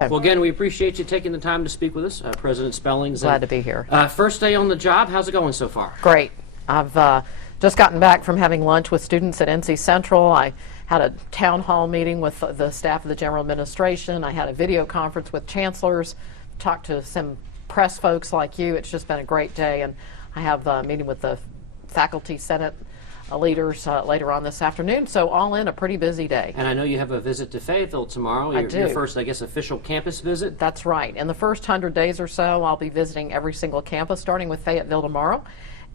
Well, again, we appreciate you taking the time to speak with us, President Spellings. Glad to be here. First day on the job, how's it going so far? Great. I've just gotten back from having lunch with students at NC Central. I had a town hall meeting with the staff of the General Administration. I had a video conference with chancellors, talked to some press folks like you. It's just been a great day, and I have a meeting with the faculty senate leaders later on this afternoon, so all in a pretty busy day. And I know you have a visit to Fayetteville tomorrow. I do. Your first, I guess, official campus visit? That's right. In the first 100 days or so, I'll be visiting every single campus, starting with Fayetteville tomorrow.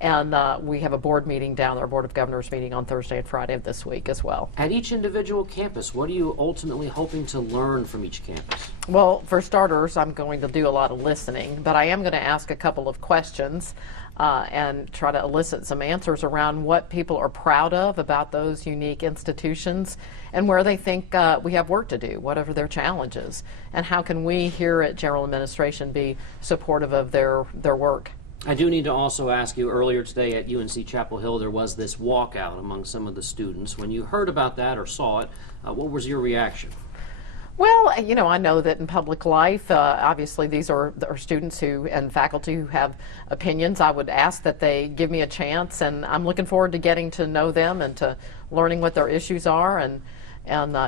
And we have a board meeting down there, a Board of Governors meeting on Thursday and Friday of this week as well. At each individual campus, what are you ultimately hoping to learn from each campus? Well, for starters, I'm going to do a lot of listening, but I am going to ask a couple of questions and try to elicit some answers around what people are proud of about those unique institutions and where they think we have work to do, whatever their challenges, and how can we here at General Administration be supportive of their work. I do need to also ask you, earlier today at UNC Chapel Hill, there was this walkout among some of the students. When you heard about that or saw it, what was your reaction? Well, you know, I know that in public life, obviously these are students and faculty who have opinions. I would ask that they give me a chance, and I'm looking forward to getting to know them and to learning what their issues are and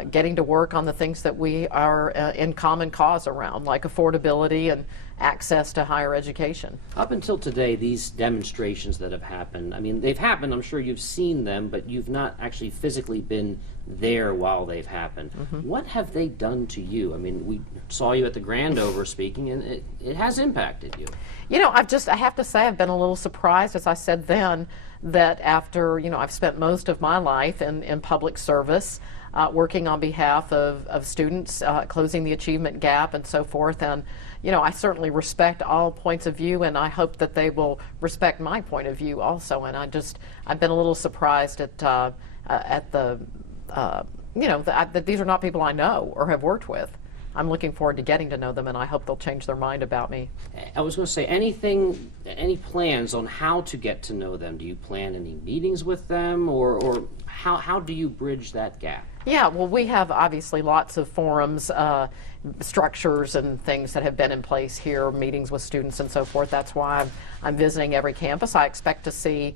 getting to work on the things that we are in common cause around, like affordability and access to higher education. Up until today, these demonstrations that have happened, I mean, they've happened, I'm sure you've seen them, but you've not actually physically been there while they've happened. What have they done to you? I mean, we saw you at the Grandover speaking, and it has impacted you. You know, I have to say I've been a little surprised, as I said then, that after, you know, I've spent most of my life in public service, working on behalf of students, closing the achievement gap and so forth. And, you know, I certainly respect all points of view, and I hope that they will respect my point of view also. And I've been a little surprised at the, you know, that these are not people I know or have worked with. I'm looking forward to getting to know them, and I hope they'll change their mind about me. I was going to say, any plans on how to get to know them? Do you plan any meetings with them, or how do you bridge that gap? Yeah, well, we have obviously lots of forums, structures and things that have been in place here, meetings with students and so forth. That's why I'm visiting every campus. I expect to see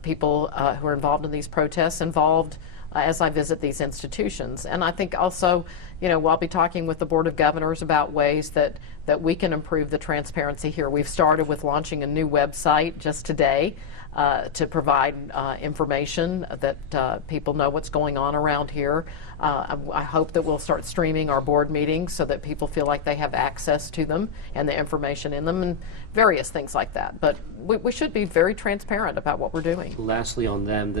people who are involved in these protests involved as I visit these institutions. And I think also, you know, I'll be talking with the Board of Governors about ways that we can improve the transparency here. We've started with launching a new website just today to provide information that people know what's going on around here. I hope that we'll start streaming our board meetings so that people feel like they have access to them and the information in them and various things like that. But we should be very transparent about what we're doing. Lastly on them,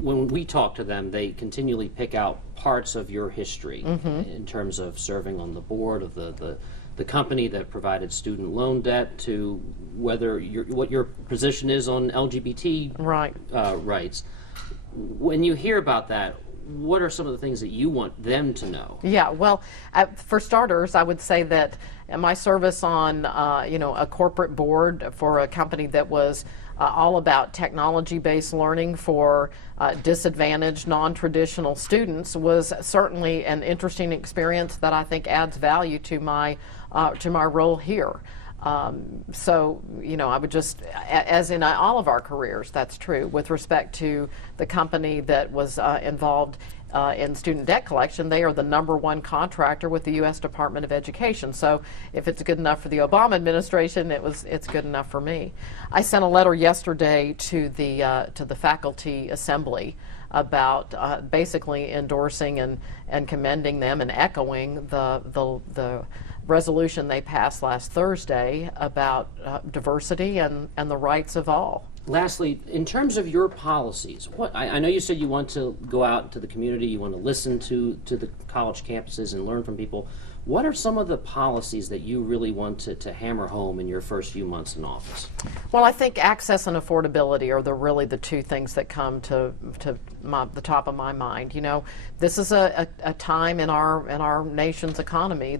when we talk to them, they continually pick out parts of your history in terms of serving on the board of the company that provided student loan debt, to whether what your position is on LGBT rights. When you hear about that, what are some of the things that you want them to know? Yeah, well, for starters, I would say that my service on you know, a corporate board for a company that was all about technology-based learning for disadvantaged, non-traditional students was certainly an interesting experience that I think adds value to my role here. So, you know, I would just, as in all of our careers, that's true. With respect to the company that was involved in student debt collection, they are the #1 contractor with the U.S. Department of Education. So if it's good enough for the Obama administration, it's good enough for me. I sent a letter yesterday to the faculty assembly about basically endorsing and commending them and echoing the resolution they passed last Thursday about diversity and the rights of all. Lastly, in terms of your policies, I know you said you want to go out to the community, you want to listen to the college campuses and learn from people. What are some of the policies that you really want to hammer home in your first few months in office? Well, I think access and affordability are really the two things that come to the top of my mind. You know, this is a time in our nation's economy